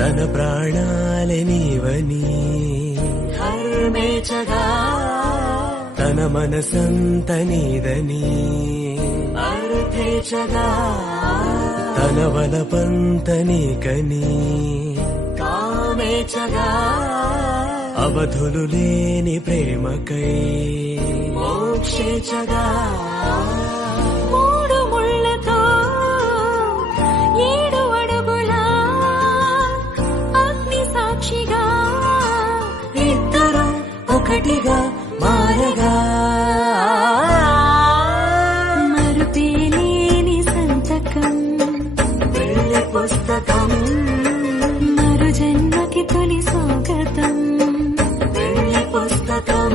తన ప్రాణాలే నీవని హర్మేచగా తన మనసంత నీదని అర్థేచగా తన వలపంత నీకని కామేచగా అవధులు లేని ప్రేమకై మోక్షేచగా మూడు ముళ్ళతో 7 అడుగుల అగ్ని సాక్షిగా ఇద్దరు ఒకటిగా మారగా మరుపేలేని సంతకం వెళ్ళి పుస్తకం మరు జన్మకి తొలి స్వాగతం వెళ్ళి పుస్తకం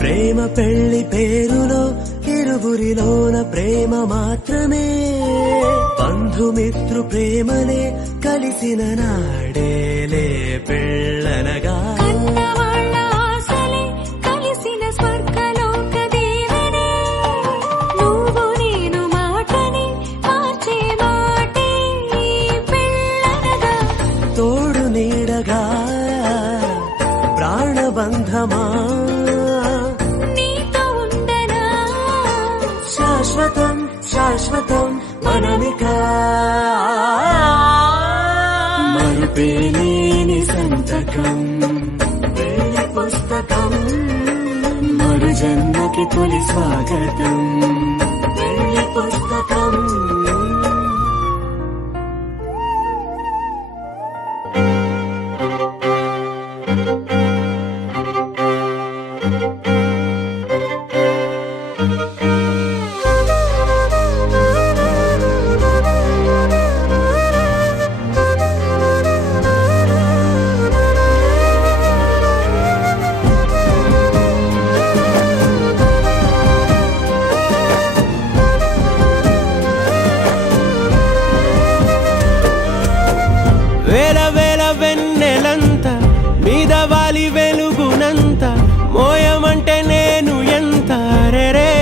ప్రేమ పెళ్లి పేరులో ఇరువురిలోన ప్రేమ మాత్రమే బంధుమిత్రు ప్రేమలే కలిసిన నాడేలే పెళ్ళనగా కన్నవాళ్ళ ఆశలే కలిసిన స్వర్గలోక దీవెనే నువ్వు నేను మాటని మార్చే మాటే పెళ్ళనగా తోడు నీడగా ప్రాణబంధమా నీతో ఉండనా శాశ్వతం శాశ్వతం మనమికా మరుపేలేని సంతకం వెళ్ళి పుస్తకం మరు జన్మకి తొలి స్వాగతం వెళ్ళి పుస్తకం వేల వేల వెన్నెలంత మీద వాలి వెలుగునంత మోయమంటే నేను ఎంత రే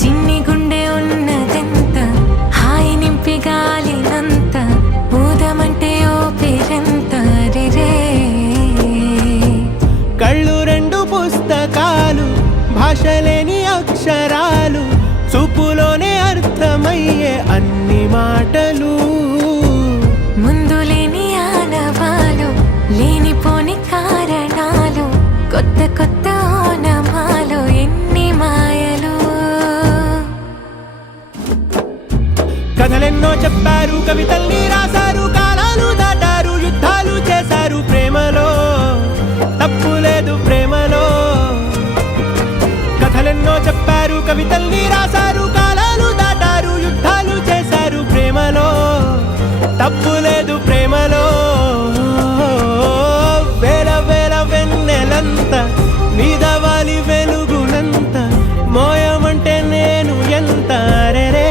చిన్ని గుండె ఉన్నదెంత హాయి నింపి గాలినంత ఊదమంటే ఓ పేరెంత రే కళ్ళు 2 పుస్తకాలు భాషలేని అక్షరాలు చూపులోనే అర్థమయ్యే అన్ని మాటలు ముందు లేని ఆనవాలు లేనిపోని కారణాలు కొత్త కొత్త ఓనమాలు ఎన్ని మాయలు కథలెన్నో చెప్పారు కవితల్ని రాశారు కాలాలు దాటారు యుద్ధాలు చేశారు ప్రేమలో తప్పు లేదు ప్రేమలో కథలెన్నో చెప్పారు కవితల్ని రాశారు కాలాలు దాటారు యుద్ధాలు చేశారు ప్రేమలో తప్పు లేదు ప్రేమలో వేల వేల వెన్నెలంత మీద వాలి వెలుగునంత మోయమంటే నేను ఎంత రే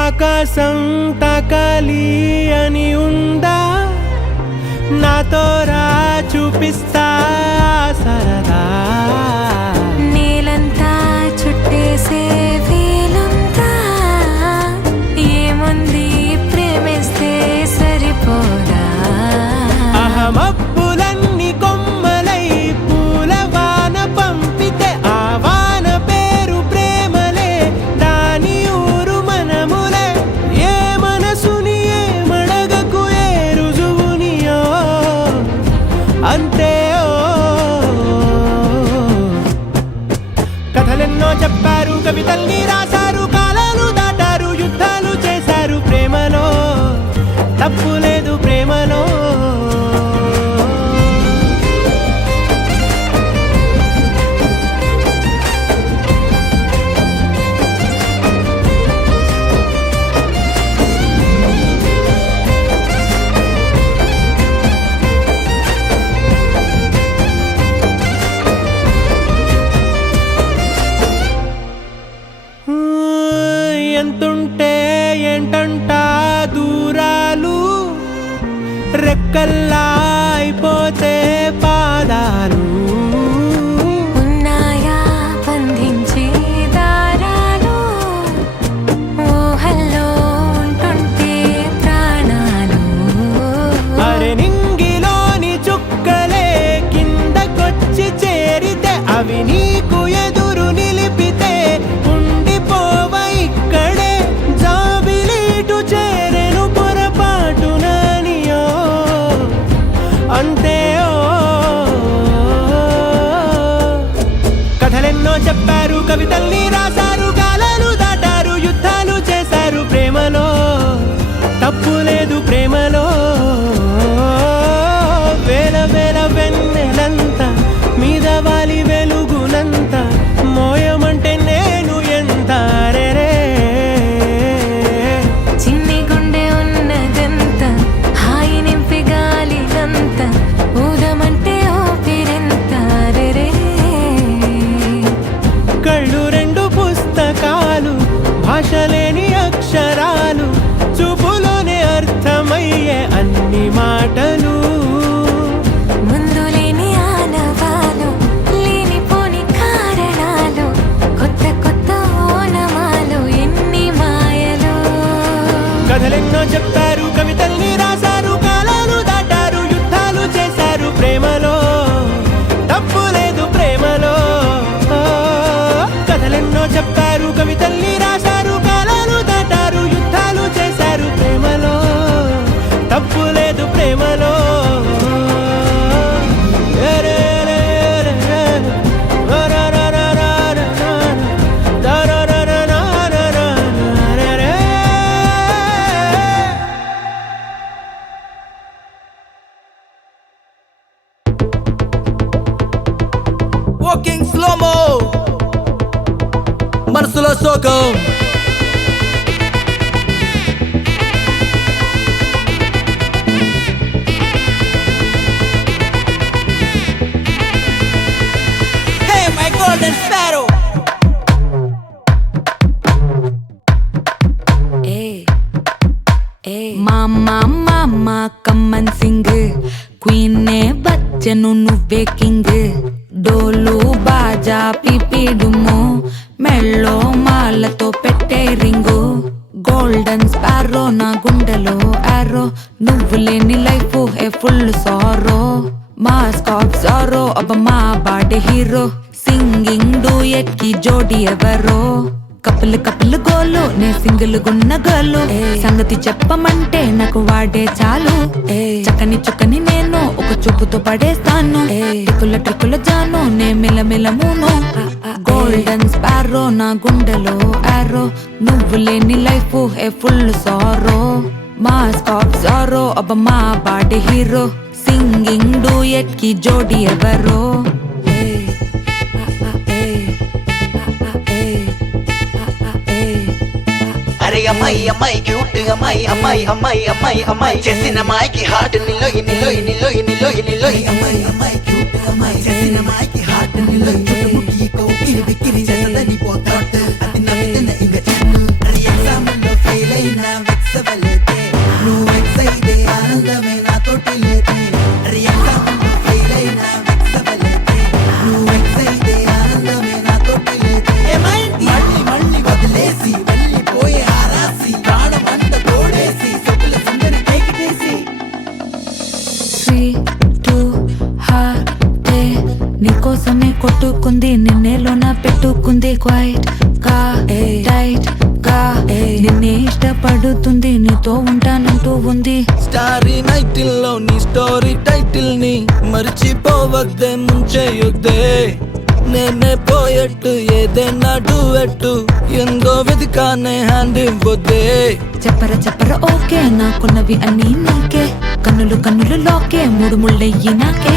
ఆకాశం తాకాలి అని ఉందా నాతో రా చూపిస్తా సరదా నేలంతా చుట్టేసే వీలుందా ఏముంది ప్రేమిస్తే సరిపోదా అహమబ్బులన్నీ కొమ్మలై పూల వాన పంపితే ఆ వాన పేరు ప్రేమలే దాని ఊరు మనములే ఏ మనసుని ఏ మడగకు ఏ రుజువునియో అంతే ఓ ముక్కల్లా అయిపోతే పాదాలు ఉన్నాయా బంధించే దారాలు ఊహల్లో ఉంటుంటే ప్రాణాలు అరే నింగిలోని చుక్కలే కిందకొచ్చి చేరితే అవి నీకు ఎదురు నిలిపితే ఉండిపోవ ఇక్కడే జాబిలీటు చేరెను పొరపాటుననియో అంతే కథలెన్నో చెప్పారు కవితల్ని రాశారు కాలాలు దాటారు యుద్ధాలు చేశారు ప్రేమలో తప్పు లేదు ప్రేమలో వేల వేల వెన్నెలంతా మీద వాలి వెలుగునంత మోయమంటే నేను ఎంత రే చిన్ని గుండె ఉన్నదంత హాయి నింపి గాలినంత ఊదమంటే ఊపిరెంత రే కళ్ళు రెండు పుస్తకాలు భాష లేని అక్షరాలు చూపులోనే అర్థమయ్యే అన్ని మాటలు ముందు లేని ఆనవాలు లేనిపోని కారణాలు కొత్త కొత్త ఓనమాలు ఎన్ని మాయలు కథలెన్నో చెప్తారు కవితల్ని రాశారు కాలాలు దాటారు యుద్ధాలు చేశారు ప్రేమలో తప్పు లేదు ప్రేమలో కథలెన్నో చెప్తారు కవితల్ని రాశారు కాలాలు దాటారు యుద్ధాలు చేశారు ప్రేమలో తప్పు లేదు ప్రేమలో వాకింగ్ స్లోమో మనసులో సోకం Hey my golden sparrow మామా కమ్మన్ సింగ్ క్వీనే బచ్చను నువ్వే కింగ్ డోలు బాజా పిపిడుము మెళ్ళో మాలతో పెట్టే రింగు గోల్డెన్ స్పారో నా గుండెలో ఆరో నువ్వు లేని life A full sorrow mask of sorrow అబ్బ మా బాడీ హీరో సింగింగ్ డూయట్ కి జోడి ఎవరో కపుల్ కపుల్ గోలు నే సింగిల్ గున్న గోలు సంగతి చెప్పమంటే నాకు వాడే చాలు చక్కని చుక్కని నేను ఒక చూపుతో పడేస్తాను ట్రికుల ట్రికుల జాను నే మిలమిల మూను గోల్డెన్ స్పారో నా గుండెలో ఆరో నువ్వు లేని life A full sorrow mask of sorrow అబ్బ మా బాడీ హీరో సింగింగ్ డూయట్ కి జోడి ఎవరో అరే అమ్మాయి అమ్మాయి క్యూట్ అమ్మాయి చేసిన అమ్మాయికి హార్ట్ నిలోయి నిలోయి నిలోయి నిలోయి నిలోయి అమ్మాయి అమ్మాయి క్యూట్ అమ్మాయి చేసిన అమ్మాయికి హార్ట్ నిలోయి చుట్టుముట్టి కోకిలి బిక్కిరి చేసదని పోతాట్ అది నవ్వుతున్న ఇంక చెన్ను అరే ఎగ్జామ్లో ఫెయిల్ అయినా వెక్సవలేదే నువ్వు వెక్స్ అయితే ఆనందమే నాతోటి లేదే అరే ఎగ్జామ్లో ఫెయిల్ అయినా వెక్సవలేదే నువ్వు వెక్స్ అయితే ఆనందమే నాతోటి లేదే ఏమైంది మళ్ళీ మళ్ళీ వదిలేసి వెళ్ళిపోయే ఆరాసి ప్రాణమంత తోడేసి సొక్కుల సుందరి కేకిటేసి 3, 2 హార్ట్ నీకోసమే కొట్టుకుంది నిన్నేలోన పెట్టుకుంది క్వైట్ గా టైట్ గా నిన్నే ఇష్టపడుతుంది నీతో ఉంటానంటూ ఉంది స్టారీ నైటిల్ లో నీ స్టోరీ టైటిల్ ని మర్చిపోవద్దే ముంచేయొద్దే నేనే పోయట్టు ఏదైనా డూయట్టు ఎందో వెదికానే హ్యాండ్ ఇవ్వొద్దే చెప్పర ఓకే నాకున్నవి అన్నీ నీకే కన్నులు కన్నులు లోకే మూడు ముళ్ళయ్యి నాకే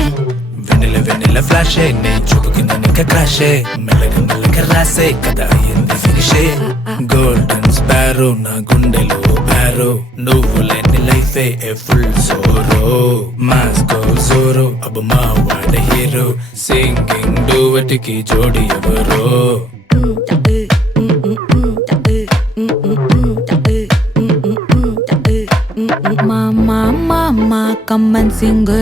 వెన్నెల ఫ్లాషే నే చూపు కింద నిక్క క్రాషే మెల్లగా రాసే కథ అయ్యింది ఫినిషే గోల్డెన్ స్పారో నా గుండెలో ఆరో నువ్వు లేని లైఫే ఏ ఫుల్ సోరో మాస్కో జోరో అబ్బ మా వాడ హీరో సింగింగ్ డూవెట్ కి జోడి ఎవరో కమ్మన్ సింగ్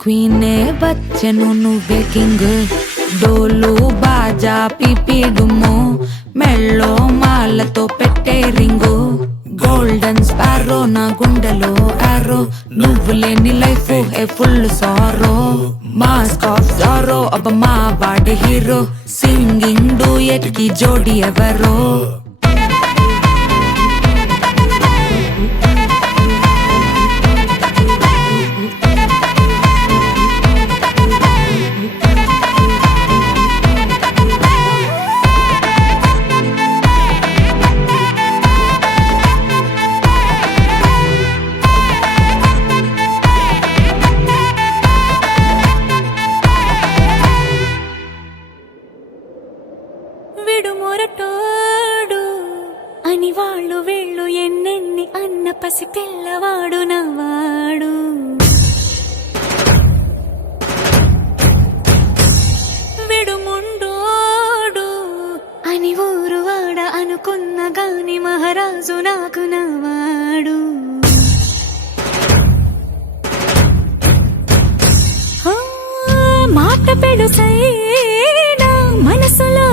క్వీనే బచ్చను నువ్వే కింగ్ డోలు బాజా పిపిడుము మెళ్ళో మాలతో పెట్టే రింగు గోల్డెన్ స్పారో నా గుండెలో ఆరో నువ్వు లేని life A full sorrow mask of sorrow అబ్బ మా వాడి హీరో సింగింగ్ డూయట్ కి జోడి ఎవరో విడుమొరటోడు అని వాళ్ళు వీళ్ళు ఎన్నెన్ని అన్న పసి పిల్లవాడు నవ్వాడు విడుముండోడు అని ఊరు వాడ అనుకున్న గాని మహారాజు నాకు నవ్వాడు మాట పెడుసైనా మనసులో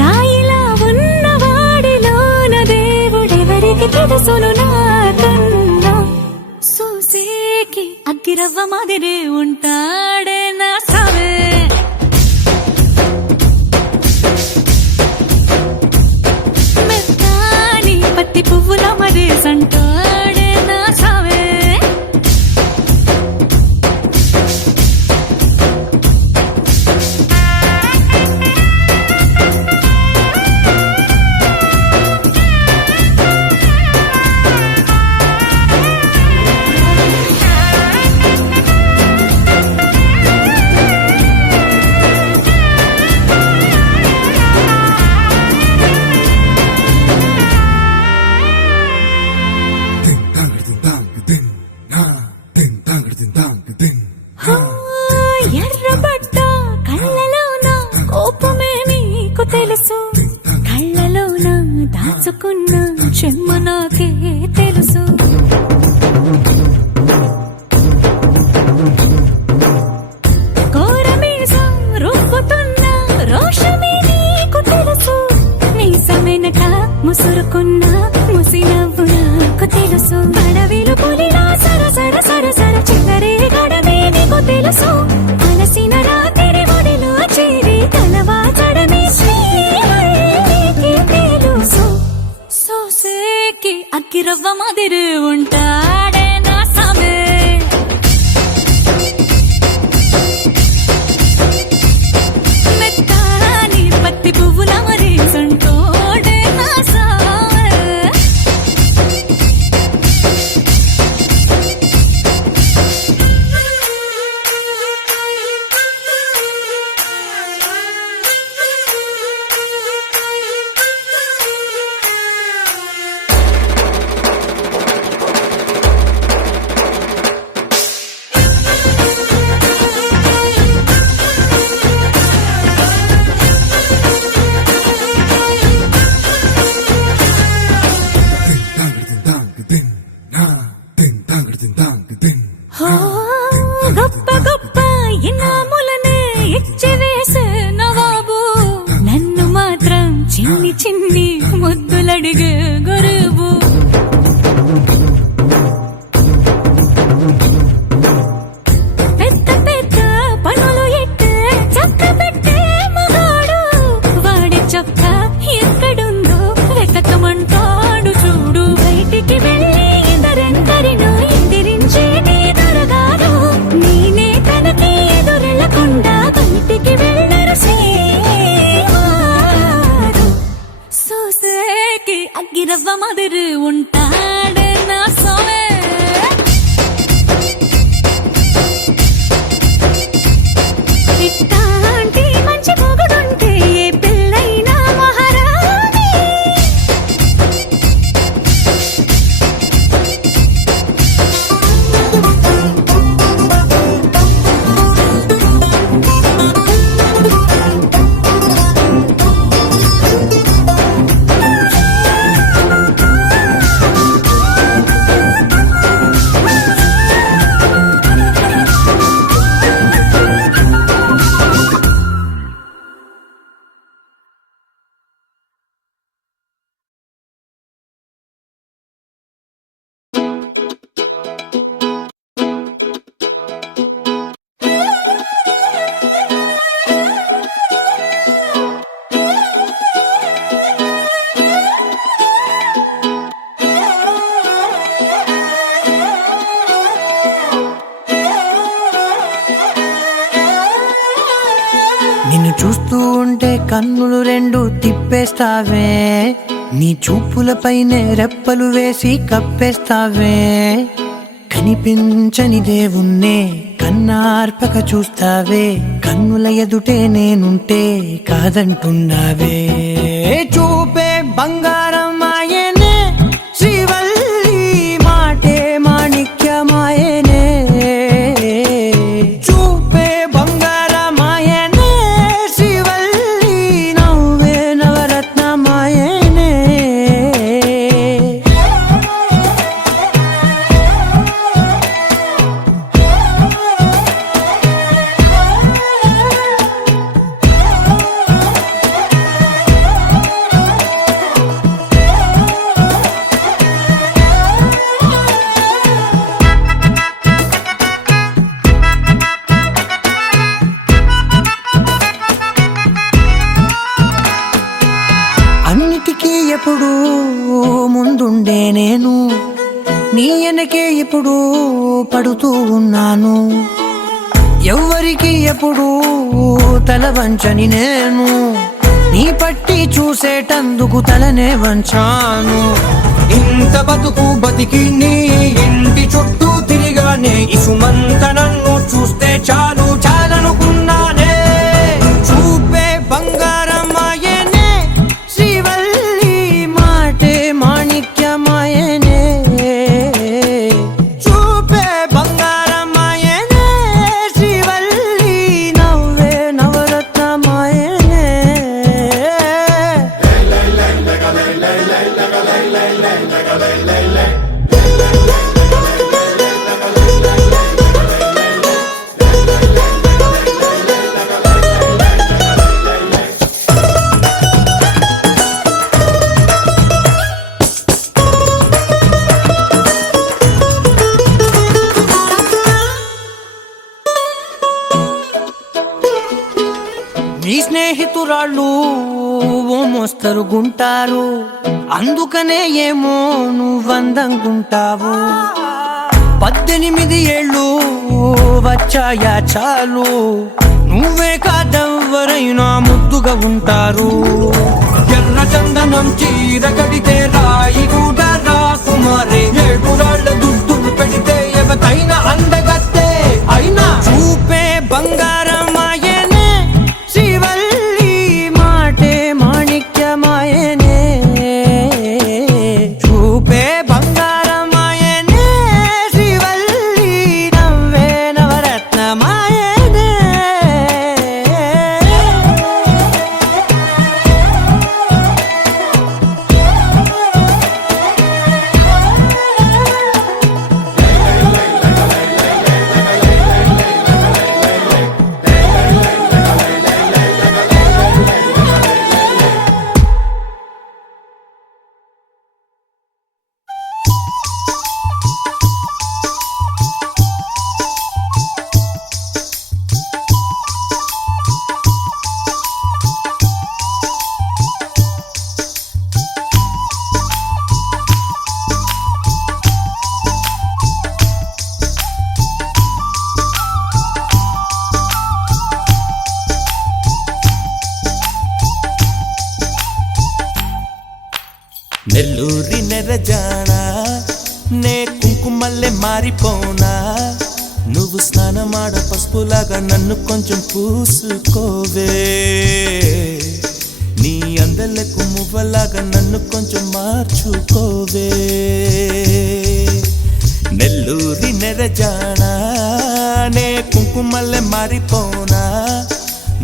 రాయిలా ఉన్నవాడిలోన దేవుడెవరికి తెలుసును నాకన్నా సూసేకి అగ్గిరవ్వ మాదిరే ఉంటాడే నా సావే మెత్తాని పత్తి పువ్వుల మరి సంటాడే నా సావే ఎర్రబడ్డ కళ్ళలోన కోపమే నీకు తెలుసు కళ్ళలోన దాచుకున్న చెమ్మ నాకే తెలుసు కోరమీసం రుబ్బుతున్న రోషమే నీకు తెలుసు మీసమెనక ముసురుకున్న ముసినవ్వు నాకు తెలుసు అడవిలు పులిలా సరసర సరసర చిల్లరే గడమే నీకు తెలుసు అలసిన రాత్రి ఒడిలో చేరి కలవాచడమే శ్రీకి తెలుసు సోసేకి అగ్గిరవ్వ మాదిరి ఉంటాడే నా సామే మెత్తాని పత్తి పువ్వుల మరి సంటోడే నా సామే గొప్ప గొప్ప ఇనాములనే ఇచ్చి వేసే నవాబు నన్ను మాత్రం చిన్ని చిన్ని ముద్దులడిగే గురువు పెద్ద పెద్ద పనులు ఎట్టే చక్క పెట్టే మగాడు వాడి చొక్క ఎక్కడుందో వెతకమంటాడు చూడు బయటికి వెళ్ళి ఇద్దరెందరినో ఎదిరించేటి దొరగారు నేనే తనకి ఎదురెళ్ళకుండా బయటికి వెళ్ళరు శ్రీవారు సోసేకి అగ్గిరవ్వ మాదిరి ఉంటాడే నా సోమే ఇట్టాంటి మంచి మొగుడుంటే ఏ పిల్లైనా మహారాణి చూస్తూ ఉంటే కన్నులు రెండు తిప్పేస్తావే, నీ చూపులపైనే రెప్పలు వేసి కప్పేస్తావే. కనిపించని దేవుణ్ణే కన్నార్పక చూస్తావే, కన్నుల ఎదుటే నేనుంటే కాదంటున్నావే. చూపే బంగారం ఆయనే శ్రీవల్లి, మాటే మాణిక్యమాయనే. చూపే బంగారం ఆయనే శ్రీవల్లి, నవ్వే నవరత్నమాయనే. అన్నిటికీ ఎప్పుడు ముందుండే నేను, నీ వెనకే ఎప్పుడు పడుతూ ఉన్నాను. ఎవ్వరికి ఎప్పుడు తల వంచని నేను, నీ పట్టి చూసేటందుకు తలనే వంచాను. ఇంత బతుకు బతికి నీ ఇంటి చుట్టూ తిరిగానే, ఇసుమంత నన్ను చూస్తే చాలు చాలనుకున్నానే. చూపే బంగారం ఆయనే శ్రీవల్లి, మాటే మాణిక్యమాయనే. చూపే బంగారం ఆయనే శ్రీవల్లి, నవ్వే నవరత్నమాయనే. నీ స్నేహితురాళ్ళు ఓ మోస్తరుగుంటారు, అందుకనే ఏమో నువ్వందంగుంటావు. 18 ఏళ్ళు వచ్చాయా చాలు, నువ్వే కాదెవ్వరైనా ముద్దుగా ఉంటారు. ఎర్ర చందనం చీర కడితే రాయి కూడా రాకుమారే, 7 రాళ్ళ దుద్దులు పెడితే ఎవతైనా అందగత్తే అయినా. చూపే బంగారం ఆయనే శ్రీవల్లి, మాటే మాణిక్యమాయనే. చూపే బంగారం ఆయనే శ్రీవల్లి, నవ్వే నవరత్నమాయనే. నెల్లూరి నెరజానా, నే కుంకుమల్లె మారిపోనా. నువ్వు స్నానమాడ పసుపులాగా నన్ను కొంచెం పూసుకోవే, నీ అందలకు మువ్వలాగా నన్ను కొంచెం మార్చుకోవే. నెల్లూరి నెరజానా, నే కుంకుమల్లె మారిపోనా.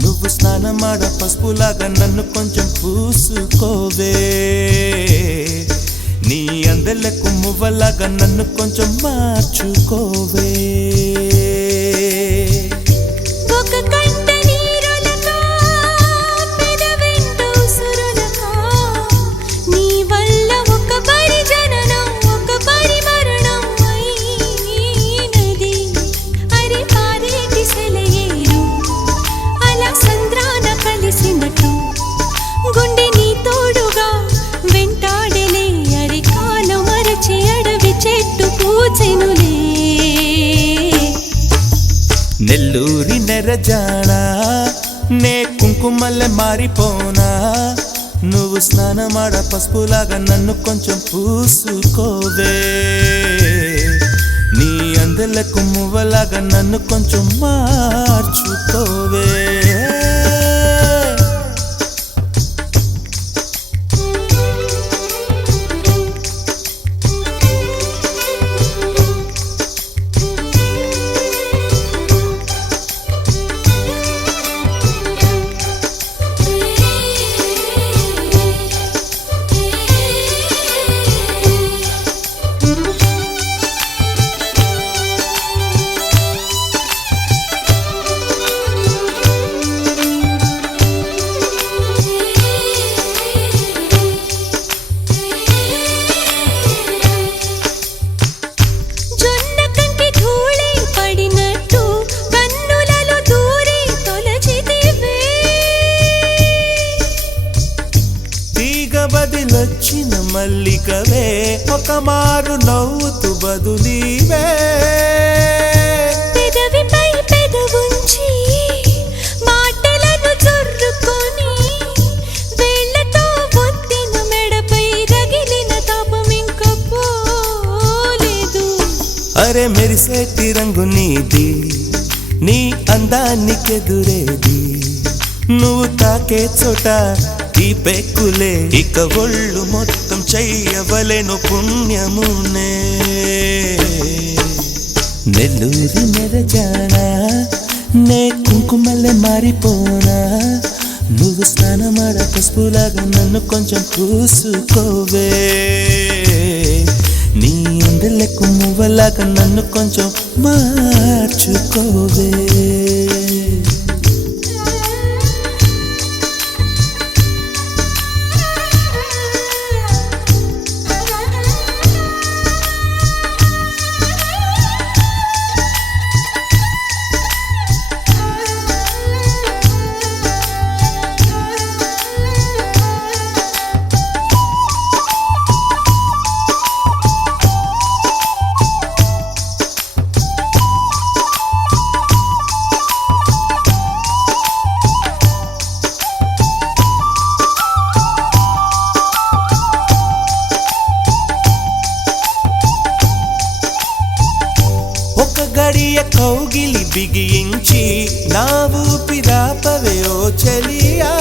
నువ్వు స్నానమాడ పసుపులాగా నన్ను కొంచెం పూసుకోవే, నీ అందలకు మువ్వలాగా నన్ను కొంచెం మార్చుకోవే. ఒక కంట నీరులకా పెదవెంట ఉసురులకా, నీ వల్ల ఒక పరిజననం ఒక పరిమరణం అయినది. అరి పారేటి సెలయేరు అలా సంద్రాన కలిసినట్టు, గుండె నీ తోడుగా వెంటాడలే. అరి కాలం మరచి అడవి చెట్టు పూచెనులే. నెల్లూరి నెరజానా, నే కుంకుమ కుంకుమల్లె మారిపోనా నువ్వు స్నానమాడ పసుపులాగా నన్ను కొంచెం పూసుకోవే నీ అందెలకు మువ్వలాగా నన్ను కొంచెం మార్చుకోవే జొన్న కంకి ధూళి పడినట్టు కన్నులలో దూరి తొలచితివే తీగ బదిలొచ్చిన మల్లికవే ఒక మారు నవ్వుతూ బదులీవే పెదవిపై పెదవుంచి మాటలను చొర్రుకొని వేళ్లతో ఒత్తిన మెడపై రగిలిన తాపం ఇంక పోలేదు అరే మెరిసేటి రంగు నీది నీ అందానికెదురేది నువ్వు తాకే చోట ఈ పెక్కులే ఇక ఒళ్ళు మొత్తం చెయ్యవలెను పుణ్యమునే నెల్లూరి నెరజానా నే కుంకుమల్లె మారిపోనా నువ్వు స్నానమాడ పసుపులాగా నన్ను కొంచెం పూసుకోవే నీ అందెలకు మువ్వలాగా నన్ను కొంచెం మార్చుకోవే ఒక గడియ కౌగిలి బిగించి నా ఊపిరాపవే ఓ చెలియా